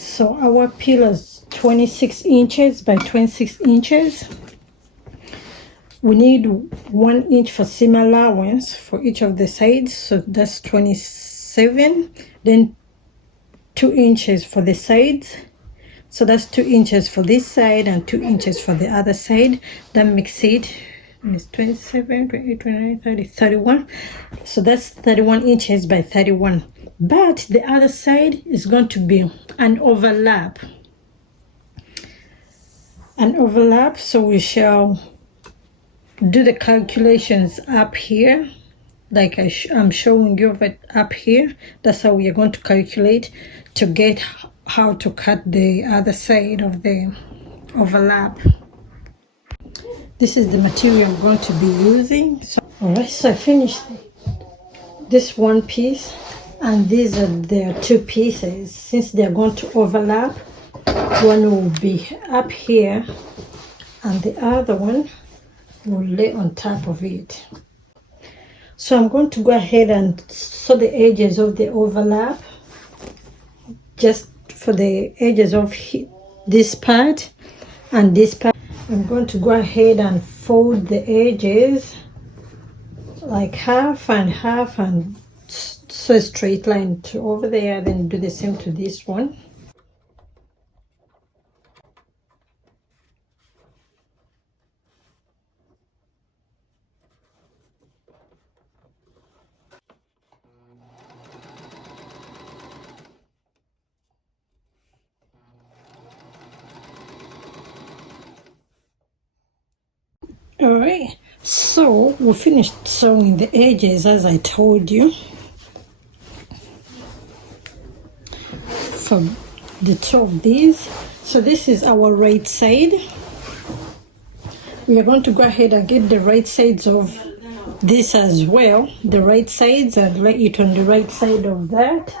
So our pillow is 26 inches by 26 inches. We need 1 inch for seam allowance for each of the sides, so that's 27. Then 2 inches for the sides, so that's 2 inches for this side and 2 inches for the other side. That makes it 27, 28, 29, 30, 31. So that's 31 inches by 31. But the other side is going to be an overlap. So we shall do the calculations up here, like I'm showing you up here. That's how we are going to calculate to get how to cut the other side of the overlap. This is the material I'm going to be using. So, all right, so I finished this one piece, and these are the 2 pieces. Since they're going to overlap, one will be up here and the other one will lay on top of it. So I'm going to go ahead and sew the edges of the overlap, just for the edges of this part and this part. I'm going to go ahead and fold the edges like half and half and sew a straight line to over there, then do the same to this one. All right, so we finished sewing the edges as I told you for the 2 of these. So this is our right side. We are going to go ahead and get the right sides of this as well, the right sides, and lay it on the right side of that.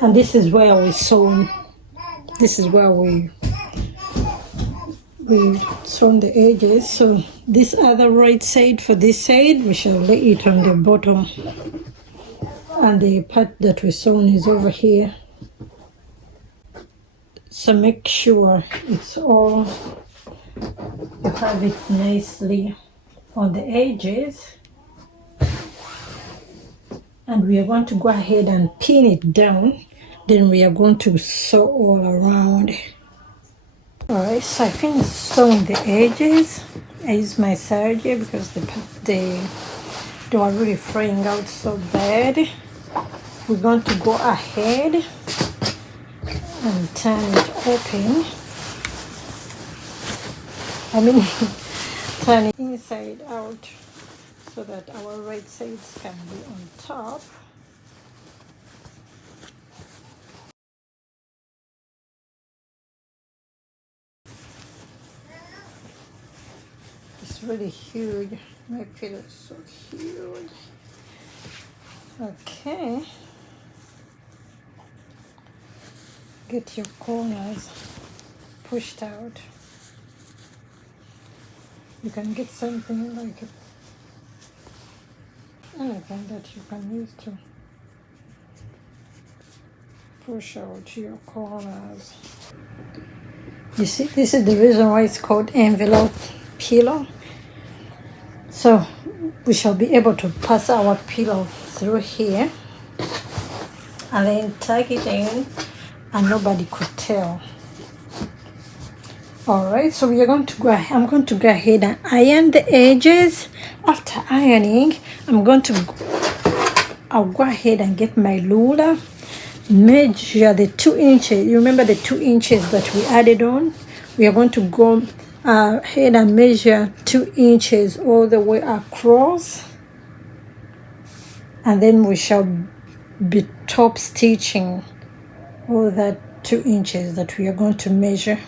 And this is where we sew. This is where we sew the edges. So this other right side, for this side, we shall lay it on the bottom, and the part that we sewn is over here. So make sure it's all, you have it nicely on the edges, and we are going to go ahead and pin it down. Then we are going to sew all around. Alright, so I finished sewing the edges. I used my serger because they were really fraying out so bad. We're going to go ahead and turn it open. Turn it inside out so that our right sides can be on top. It's really huge. My pillow is so huge. Okay. Get your corners pushed out. You can get something like anything that you can use to push out your corners. You see, this is the reason why it's called envelope pillow. So we shall be able to pass our pillow through here and then tuck it in, and nobody could tell. All right, so we are going to I'm going to go ahead and iron the edges. After ironing, I'll go ahead and get my ruler, measure the 2 inches. You remember the 2 inches that we added on? We are going to go ahead and measure 2 inches all the way across, and then we shall be top stitching all that 2 inches that we are going to measure.